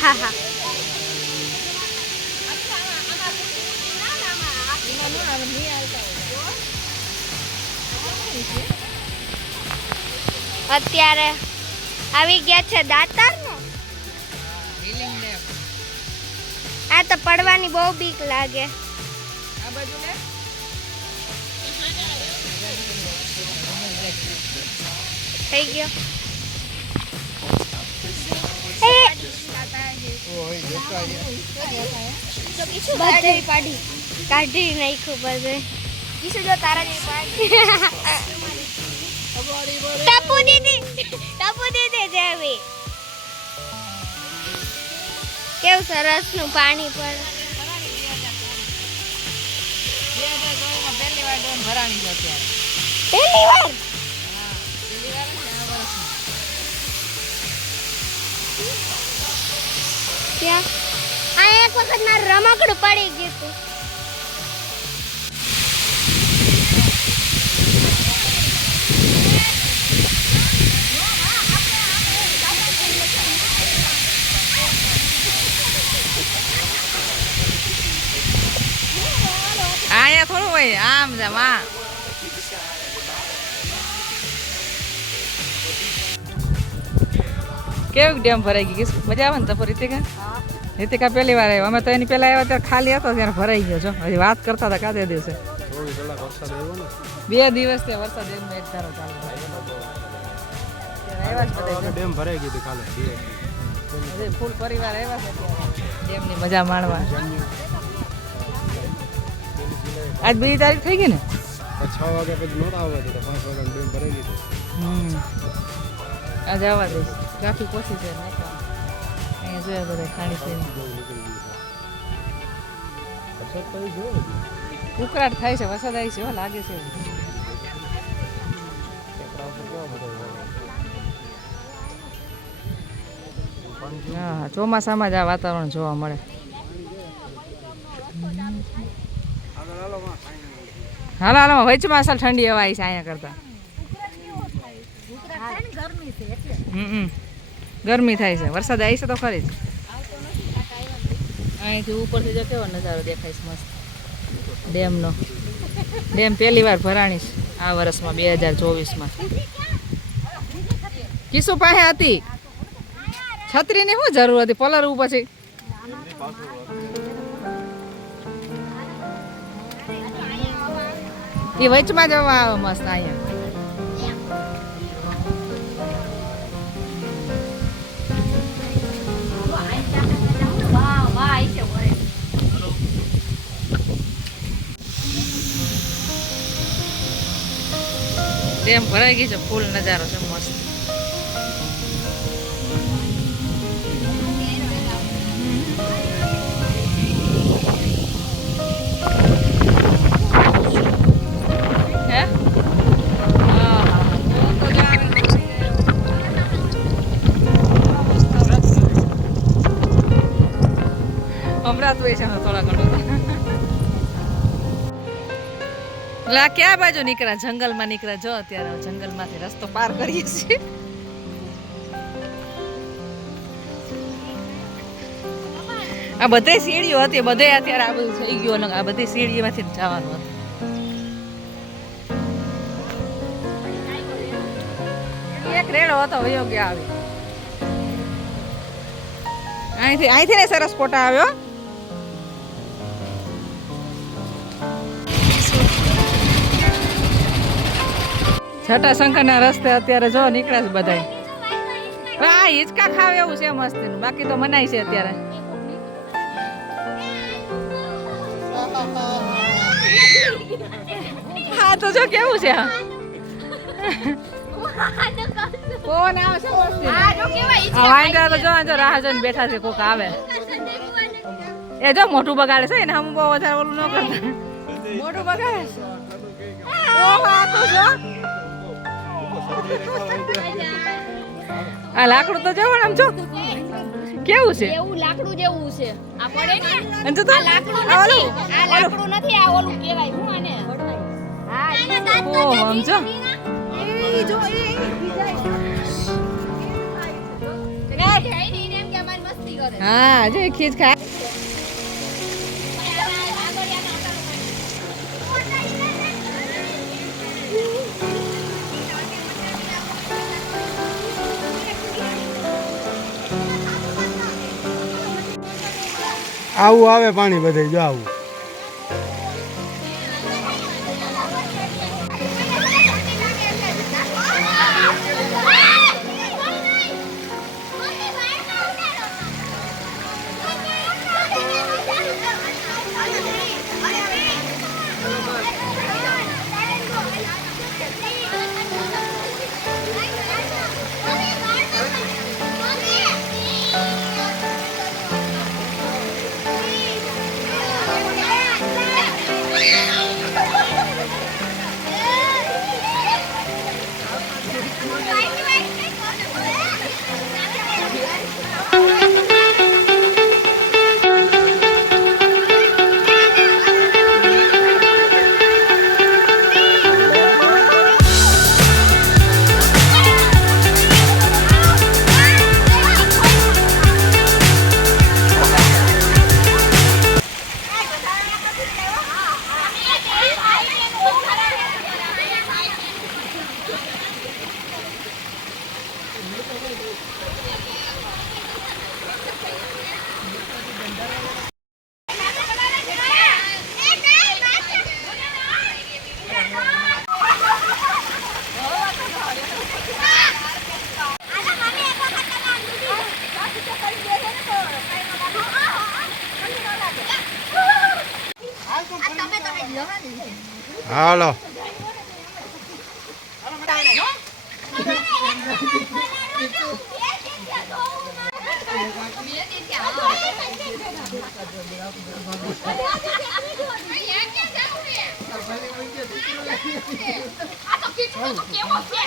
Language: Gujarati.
હા હા અત્યારે આવી ગયા છે દાતાર નો. આ તો પડવાની બહુ બીક લાગે. આ બાજુ ને થઈ ગયો. કાઢી નાખ્યું બધું. ટપુ દીદી જેવી કેવું સરસ નું પાણી પડે. પહેલી વાર ડોન ભરાણી છે અત્યારે. પહેલી વાર ક્યાં આ એક વખત મારું રમકડું પડી ગયું હતું. અહીંયા થોડું હોય આમ છે માં. કેવું ડેમ ભરાઈ ગઈ? મજા આવે ને તો રીતિકા? રીતિકા પહેલી વાર આવ્યો. અમે તો એની પહેલા આવ્યા ત્યારે ખાલી હતો, ત્યારે ભરાઈ ગયો છો. હજી વાત કરતા હતા કાતે દિવસે 24 કલાક વરસાદ આવ્યો ને. 2 દિવસ થી વરસાદ એમ એક ધારો ચાલુ આવ્યા. ડેમ ભરાઈ ગઈ હતી કાલે. ફૂલ પરિવાર આવ્યા છે ડેમની મજા માણવા. આજ 2 તારીખ થઈ ગઈ ને? 6 વાગ્યા પછી નહોતા આવવા તો 5 વાગ્યા ડેમ ભરાઈ ગઈ હતી. આજે આવવા દઈશ. ટ્રાફિક ઓછી છે અહીંયા જોયા બધા ખાણી છે. વરસાદ તો જોયો ને. ઉકળાટ થાય છે, વરસાદ આવી છે લાગે છે. હા, ચોમાસામાં જ આ વાતાવરણ જોવા મળે. હાલો હાલો વચમાં અસલ ઠંડી હવા આવી છે અહીંયા કરતા. ગરમી થાય છે. વરસાદ આવી છે તો ખરી જ. અહીંથી ઉપરથી જો કેવો નજારો દેખાય છે મસ્ત ડેમનો. ડેમ પહેલી વાર ભરાણી છે આ વર્ષમાં 2024માં. કિસ્સુ પાસે હતી છત્રીની શું જરૂર હતી? પલરવું પછી એ વચમાં જવા આવે મસ્ત અહીંયા. ડેમ ભરાઈ ગઈ છે. ફૂલ નજારો છે મસ્ત. હમણાં તો છે થોડા ઘણું. લા ક્યાં બાજુ નીકળ્યા? જંગલમાં નીકળ્યા. જો અત્યારે જંગલમાંથી રસ્તો પાર કરીએ છીએ. આ બધે સીડીઓ હતી, બધે અત્યારે આ બધું થઈ ગયું. આ બધી સીડીમાંથી જવાનું હતું. એક રેડો હતો વયો ગયા આવી. અહીંથી ને સરસ ફોટા આવ્યો. છટાશંકરના રસ્તે અત્યારે જો નીકળ્યા છે બધા. આ હિંચકા ખાવ એવું છે મસ્તીનું. બાકી તો મનાય છે અત્યારે. હા તો જો કેવું છે કોણ આવે છે મસ્તી. વાંદરા તો જો રાહ જોઈને બેઠા છે. કોક આવે એ જો મોટું બગાડે છે ને. હમ બહુ વધારે ઓલું ન કરતા. મોટું બગાડે છે. આ લાકડું તો જવાનું આમ જો કેવું છે એવું લાકડું જેવું છે આ પડે ને અને તો આ લાકડું આ નથી ઓલું. આ લાકડું નથી આ ઓલું કહેવાય હું આને હા ઈ છે. ઓહો સમજો હા જો ખીચ ખા આવું આવે પાણી બધે જો આવું હાલો આ તો કેટલું કેવો છે